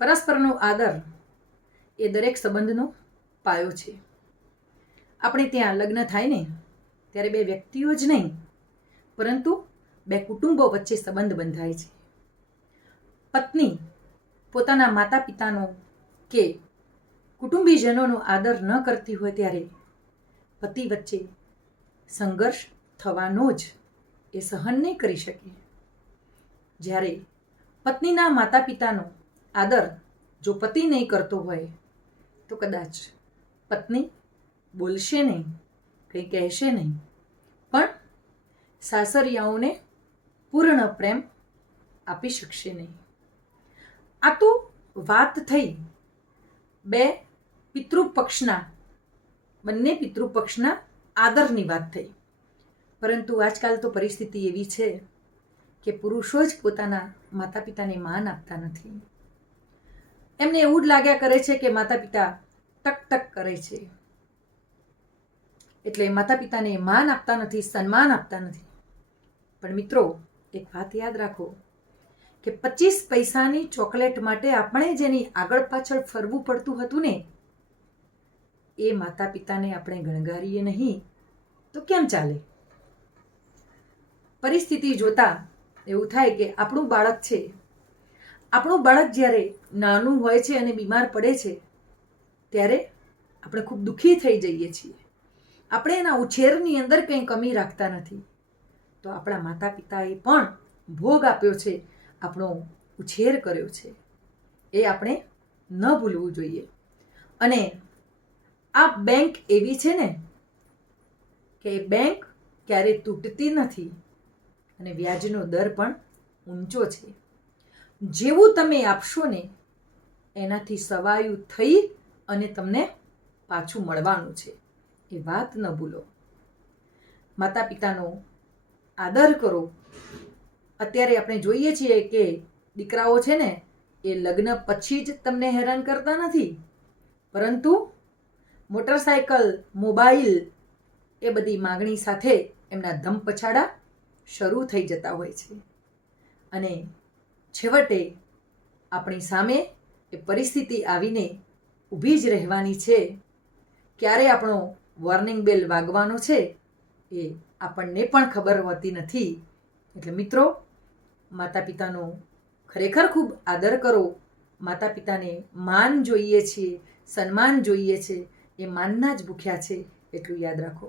પરસ્પરનો આદર એ દરેક સંબંધનો પાયો છે. આપણે ત્યાં લગ્ન થાય ને ત્યારે બે વ્યક્તિઓ જ નહીં પરંતુ બે કુટુંબો વચ્ચે સંબંધ બંધાય છે. પત્ની પોતાના માતા પિતાનો કે કુટુંબીજનોનો આદર ન કરતી હોય ત્યારે પતિ વચ્ચે સંઘર્ષ થવાનો જ, એ સહન નહીં કરી શકે. જ્યારે પત્નીના માતા પિતાનો આદર જો પતિ નહીં કરતો હોય તો કદાચ પત્ની બોલશે નહીં, કંઈ કહેશે નહીં, પણ સાસરિયાઓને પૂર્ણ પ્રેમ આપી શકશે નહીં. આ તો વાત થઈ બે પિતૃપક્ષના, બંને પિતૃપક્ષના આદરની વાત થઈ. પરંતુ આજકાલ તો પરિસ્થિતિ એવી છે કે પુરુષો જ પોતાના માતા પિતાને માન આપતા નથી. એમને એવું જ લાગ્યા કરે છે કે માતા પિતા ટક ટક કરે છે, એટલે માતા પિતાને માન આપતા નથી, સન્માન આપતા નથી. પણ મિત્રો, એક વાત યાદ રાખો કે 25 પૈસાની ચોકલેટ માટે આપણે જેની આગળ પાછળ ફરવું પડતું હતું ને, એ માતા પિતાને આપણે ગણગારીએ નહીં તો કેમ ચાલે? પરિસ્થિતિ જોતા એવું થાય કે આપણું બાળક છે, આપણું બાળક જ્યારે નાનું હોય છે અને બીમાર પડે છે ત્યારે આપણે ખૂબ દુઃખી થઈ જઈએ છીએ. આપણે એના ઉછેરની અંદર કંઈ કમી રાખતા નથી. તો આપણા માતા પિતાએ પણ ભોગ આપ્યો છે, આપણો ઉછેર કર્યો છે, એ આપણે ન ભૂલવું જોઈએ. અને આ બેંક એવી છે ને કે બેંક ક્યારેય તૂટતી નથી અને વ્યાજનો દર પણ ઊંચો છે. જેવું તમે આપશો ને એનાથી સવાયું થઈ અને તમને પાછું મળવાનું છે, એ વાત ન ભૂલો. માતા પિતાનો આદર કરો. અત્યારે આપણે જોઈએ છીએ કે દીકરાઓ છે ને એ લગ્ન પછી જ તમને હેરાન કરતા નથી, પરંતુ મોટરસાયકલ, મોબાઈલ એ બધી માગણી સાથે એમના ધમપછાડા શરૂ થઈ જતા હોય છે. અને છેવટે આપણી સામે એ પરિસ્થિતિ આવીને ઊભી જ રહેવાની છે. ક્યારે આપણો વોર્નિંગ બેલ વાગવાનો છે એ આપણને પણ ખબર હોતી નથી. એટલે મિત્રો, માતા પિતાનો ખરેખર ખૂબ આદર કરો. માતા પિતાને માન જોઈએ છીએ, સન્માન જોઈએ છે. એ માનના જ ભૂખ્યા છે, એટલું યાદ રાખો.